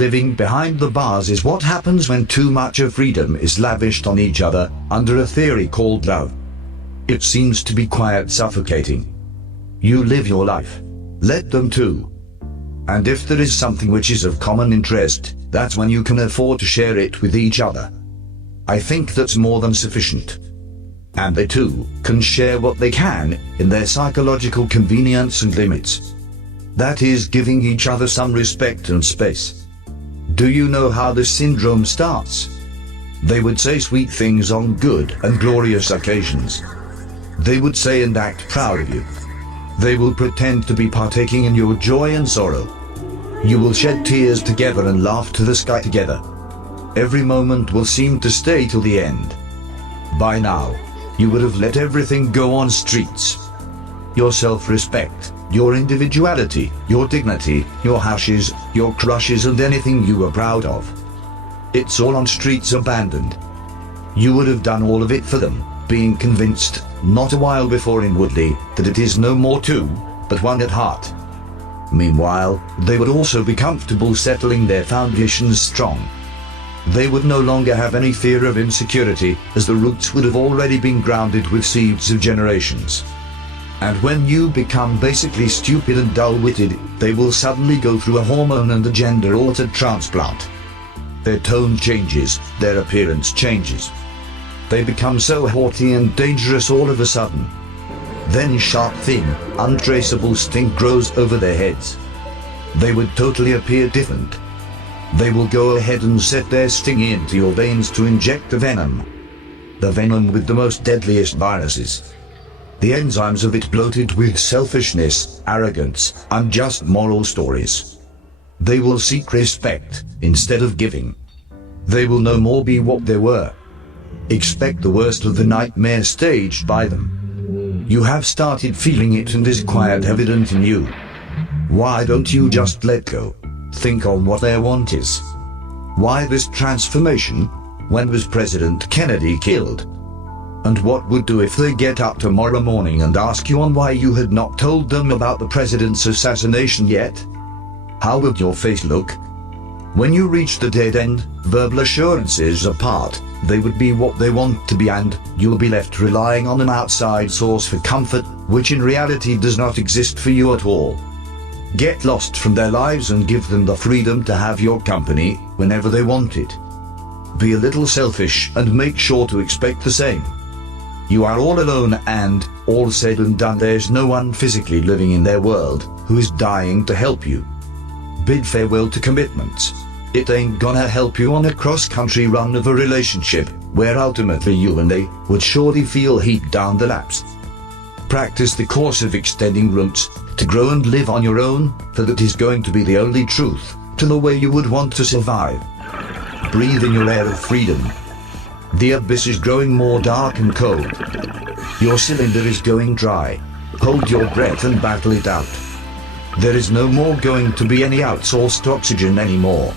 Living behind the bars is what happens when too much of freedom is lavished on each other, under a theory called love. It seems to be quite suffocating. You live your life. Let them too. And if there is something which is of common interest, that's when you can afford to share it with each other. I think that's more than sufficient. And they too can share what they can, in their psychological convenience and limits. That is giving each other some respect and space. Do you know how this syndrome starts? They would say sweet things on good and glorious occasions. They would say and act proud of you. They will pretend to be partaking in your joy and sorrow. You will shed tears together and laugh to the sky together. Every moment will seem to stay till the end. By now, you would have let everything go on streets. Your self-respect, your individuality, your dignity, your hashes, your crushes and anything you were proud of. It's all on streets abandoned. You would have done all of it for them, being convinced, not a while before inwardly, that it is no more two, but one at heart. Meanwhile, they would also be comfortable settling their foundations strong. They would no longer have any fear of insecurity, as the roots would have already been grounded with seeds of generations. And when you become basically stupid and dull-witted, they will suddenly go through a hormone and a gender-altered transplant. Their tone changes, their appearance changes. They become so haughty and dangerous all of a sudden. Then sharp, thin, untraceable stink grows over their heads. They would totally appear different. They will go ahead and set their sting into your veins to inject the venom. The venom with the most deadliest viruses. The enzymes of it bloated with selfishness, arrogance, unjust moral stories. They will seek respect, instead of giving. They will no more be what they were. Expect the worst of the nightmare staged by them. You have started feeling it and is quite evident in you. Why don't you just let go? Think on what their want is. Why this transformation? When was President Kennedy killed? And what would do if they get up tomorrow morning and ask you on why you had not told them about the president's assassination yet? How would your face look? When you reach the dead end, verbal assurances apart, they would be what they want to be and you'll be left relying on an outside source for comfort, which in reality does not exist for you at all. Get lost from their lives and give them the freedom to have your company whenever they want it. Be a little selfish and make sure to expect the same. You are all alone and, all said and done, there's no one physically living in their world who is dying to help you. Bid farewell to commitments. It ain't gonna help you on a cross-country run of a relationship, where ultimately you and they would surely feel heat down the laps. Practice the course of extending roots, to grow and live on your own, for that is going to be the only truth, to the way you would want to survive. Breathe in your air of freedom. The abyss is growing more dark and cold. Your cylinder is going dry. Hold your breath and battle it out. There is no more going to be any outsourced oxygen anymore.